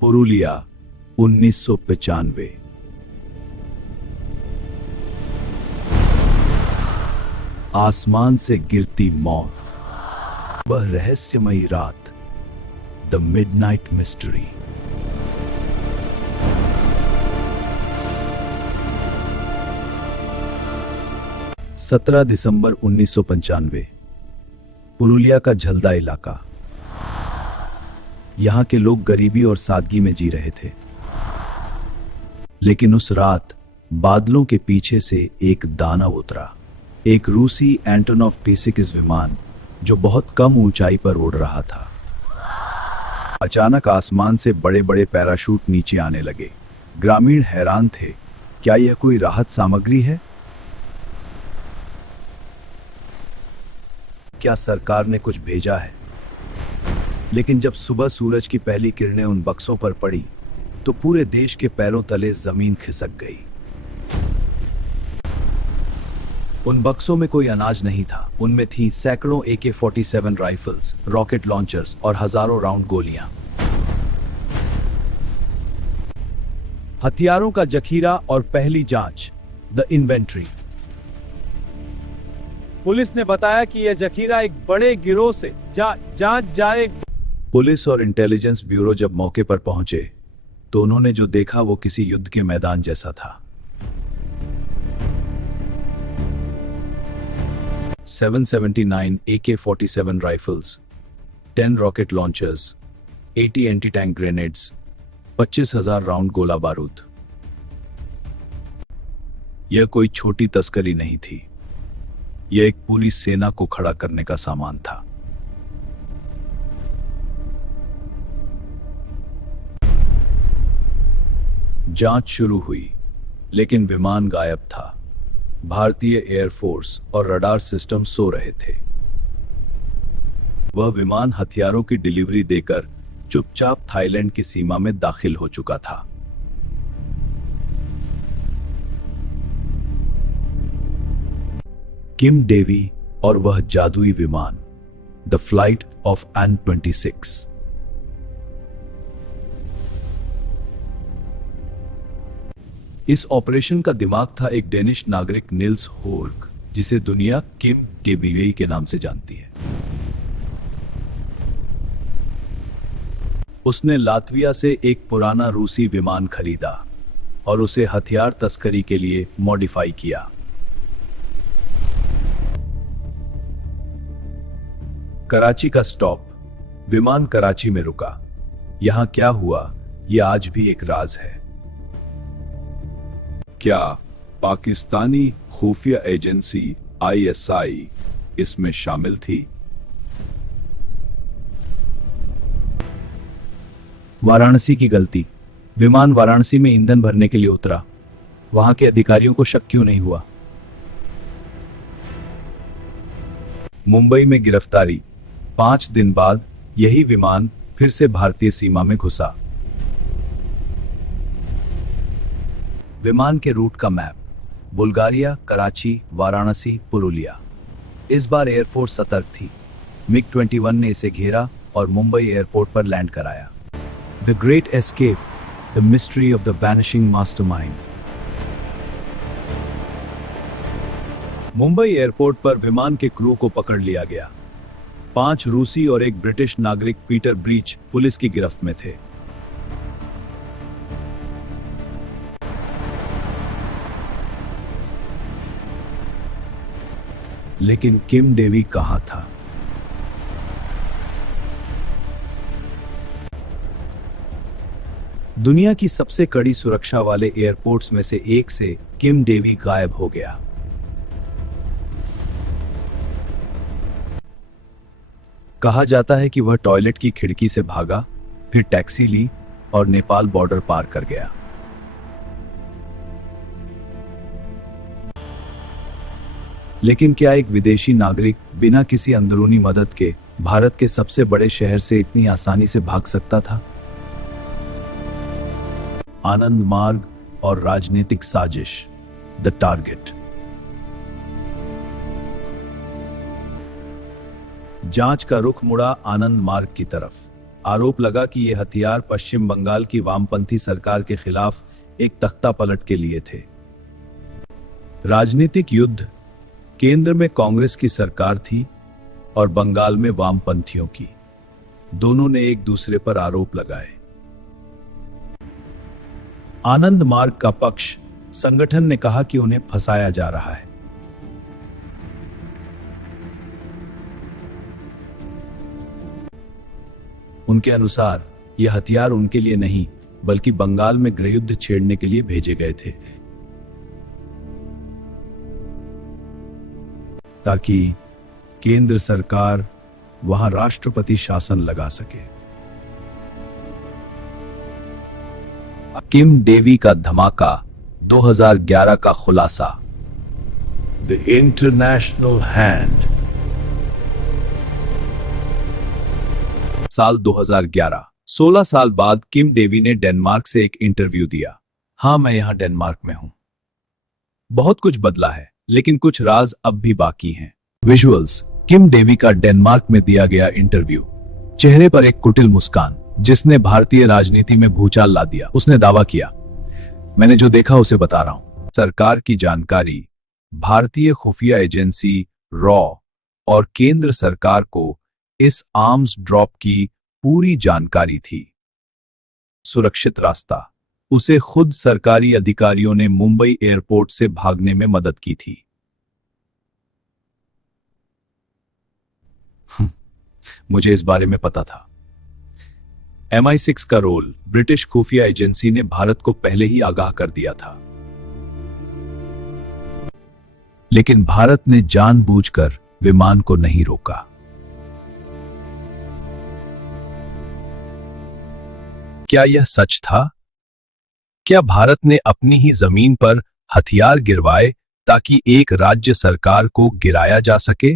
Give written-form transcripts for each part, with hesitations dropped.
पुरुलिया 1995। आसमान से गिरती मौत, वह रहस्यमयी रात, द मिडनाइट मिस्ट्री। सत्रह दिसंबर 1995, पुरुलिया का झलदा इलाका। यहां के लोग गरीबी और सादगी में जी रहे थे, लेकिन उस रात बादलों के पीछे से एक दानव उतरा, एक रूसी एंटोनोव T-6 विमान जो बहुत कम ऊंचाई पर उड़ रहा था। अचानक आसमान से बड़े बड़े पैराशूट नीचे आने लगे। ग्रामीण हैरान थे, क्या यह कोई राहत सामग्री है? क्या सरकार ने कुछ भेजा है? लेकिन जब सुबह सूरज की पहली किरणें उन बक्सों पर पड़ी तो पूरे देश के पैरों तले जमीन खिसक गई। उन बक्सों में कोई अनाज नहीं था, उनमें थी सैकड़ों AK-47 राइफल्स, रॉकेट लॉन्चर्स और हजारों राउंड गोलियां। हथियारों का जखीरा और पहली जांच, द इन्वेंट्री। पुलिस ने बताया कि यह जखीरा एक बड़े गिरोह से जांच जाए। पुलिस और इंटेलिजेंस ब्यूरो जब मौके पर पहुंचे तो उन्होंने जो देखा वो किसी युद्ध के मैदान जैसा था। 779 AK-47 rifles, 10 rocket launchers, 80 anti tank grenades, 25,000 round गोला बारूद। यह कोई छोटी तस्करी नहीं थी, यह एक पूरी सेना को खड़ा करने का सामान था। जांच शुरू हुई, लेकिन विमान गायब था। भारतीय एयरफोर्स और रडार सिस्टम सो रहे थे। वह विमान हथियारों की डिलीवरी देकर चुपचाप थाईलैंड की सीमा में दाखिल हो चुका था। किम डेवी और वह जादुई विमान, द फ्लाइट ऑफ An-26। इस ऑपरेशन का दिमाग था एक डेनिश नागरिक निल्स होर्ग, जिसे दुनिया किम KBV के नाम से जानती है। उसने लातविया से एक पुराना रूसी विमान खरीदा और उसे हथियार तस्करी के लिए मॉडिफाई किया। कराची का स्टॉप, विमान कराची में रुका। यहां क्या हुआ, यह आज भी एक राज है। क्या पाकिस्तानी खुफिया एजेंसी ISI इसमें शामिल थी? वाराणसी की गलती। विमान वाराणसी में ईंधन भरने के लिए उतरा। वहां के अधिकारियों को शक क्यों नहीं हुआ? मुंबई में गिरफ्तारी। 5 दिन बाद यही विमान फिर से भारतीय सीमा में घुसा। विमान के रूट का मैप, बुल्गारिया, कराची, वाराणसी, पुरुलिया। इस बार एयरफोर्स सतर्क थी। MiG-21 ने इसे घेरा और मुंबई एयरपोर्ट पर लैंड कराया। The great escape, the mystery of the vanishing mastermind. Mumbai airport पर विमान के क्रू को पकड़ लिया गया। 5 रूसी और एक ब्रिटिश नागरिक पीटर ब्रीच पुलिस की गिरफ्त में थे। लेकिन किम डेवी कहां था? दुनिया की सबसे कड़ी सुरक्षा वाले एयरपोर्ट्स में से एक से किम डेवी गायब हो गया। कहा जाता है कि वह टॉयलेट की खिड़की से भागा, फिर टैक्सी ली और नेपाल बॉर्डर पार कर गया। लेकिन क्या एक विदेशी नागरिक बिना किसी अंदरूनी मदद के भारत के सबसे बड़े शहर से इतनी आसानी से भाग सकता था? आनंद मार्ग और राजनीतिक साजिश, द टारगेट। जांच का रुख मुड़ा आनंद मार्ग की तरफ। आरोप लगा कि ये हथियार पश्चिम बंगाल की वामपंथी सरकार के खिलाफ एक तख्तापलट के लिए थे। राजनीतिक युद्ध, केंद्र में कांग्रेस की सरकार थी और बंगाल में वामपंथियों की। दोनों ने एक दूसरे पर आरोप लगाए। आनंद मार्ग का पक्ष संगठन ने कहा कि उन्हें फंसाया जा रहा है। उनके अनुसार यह हथियार उनके लिए नहीं बल्कि बंगाल में गृहयुद्ध छेड़ने के लिए भेजे गए थे, ताकि केंद्र सरकार वहां राष्ट्रपति शासन लगा सके। किम डेवी का धमाका 2011 का खुलासा। The International Hand. साल 2011, 16 साल बाद किम डेवी ने डेनमार्क से एक इंटरव्यू दिया। हाँ, मैं यहां डेनमार्क में हूं। बहुत कुछ बदला है, लेकिन कुछ राज अब भी बाकी हैं। विजुअल्स, किम डेवी का डेनमार्क में दिया गया इंटरव्यू। चेहरे पर एक कुटिल मुस्कान जिसने भारतीय राजनीति में भूचाल ला दिया। उसने दावा किया, मैंने जो देखा उसे बता रहा हूं। सरकार की जानकारी, भारतीय खुफिया एजेंसी रॉ और केंद्र सरकार को इस आर्म्स ड्रॉप की पूरी जानकारी थी। सुरक्षित रास्ता, उसे खुद सरकारी अधिकारियों ने मुंबई एयरपोर्ट से भागने में मदद की थी। मुझे इस बारे में पता था। MI6 का रोल, ब्रिटिश खुफिया एजेंसी ने भारत को पहले ही आगाह कर दिया था, लेकिन भारत ने जानबूझकर विमान को नहीं रोका। क्या यह सच था? क्या भारत ने अपनी ही जमीन पर हथियार गिरवाए ताकि एक राज्य सरकार को गिराया जा सके?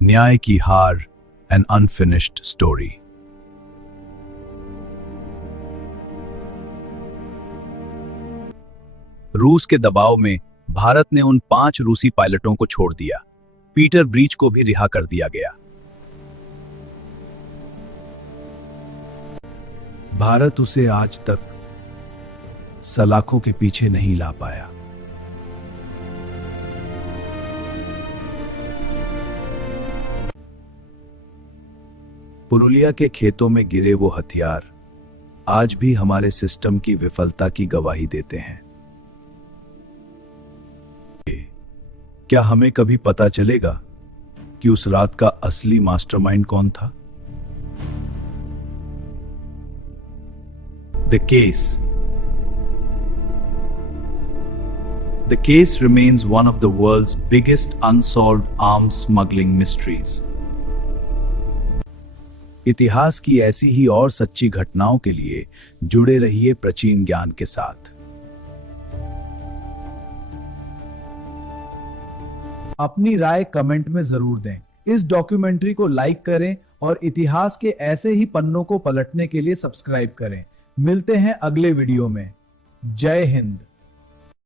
न्याय की हार, एन अनफिनिश्ड स्टोरी। रूस के दबाव में भारत ने उन 5 रूसी पायलटों को छोड़ दिया। पीटर ब्रीच को भी रिहा कर दिया गया। भारत उसे आज तक सलाखों के पीछे नहीं ला पाया। पुरुलिया के खेतों में गिरे वो हथियार आज भी हमारे सिस्टम की विफलता की गवाही देते हैं। क्या हमें कभी पता चलेगा कि उस रात का असली मास्टरमाइंड कौन था? The case remains one of the world's biggest unsolved arms smuggling mysteries. इतिहास की ऐसी ही और सच्ची घटनाओं के लिए जुड़े रहिए प्राचीन ज्ञान के साथ। अपनी राय कमेंट में जरूर दें। इस डॉक्यूमेंट्री को लाइक करें और इतिहास के ऐसे ही पन्नों को पलटने के लिए सब्सक्राइब करें। मिलते हैं अगले वीडियो में। जय हिंद।